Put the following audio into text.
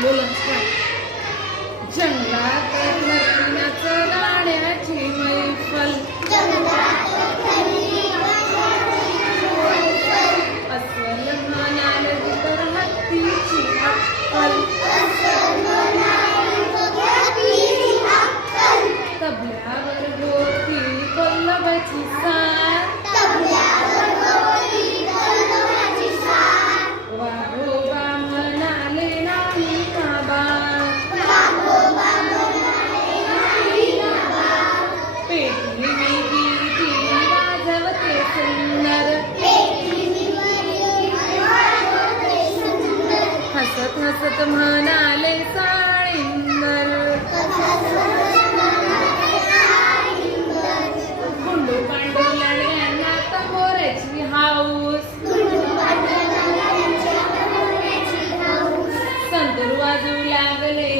बोला जंगलात नरनाचं गाण्याची मैफल अस्वल म्हणाल तर हत्तीची अक्कल तबल्यावर होती पल्लवाची साथ वाघोबा म्हणाले नाही का बाळ पेटी गीती वाजवते सुंदर हसत हसत म्हणाले साळींदर गुंडू पांडू लढव्यांना तंबोऱ्याची हाऊस संतूर वाजू लागले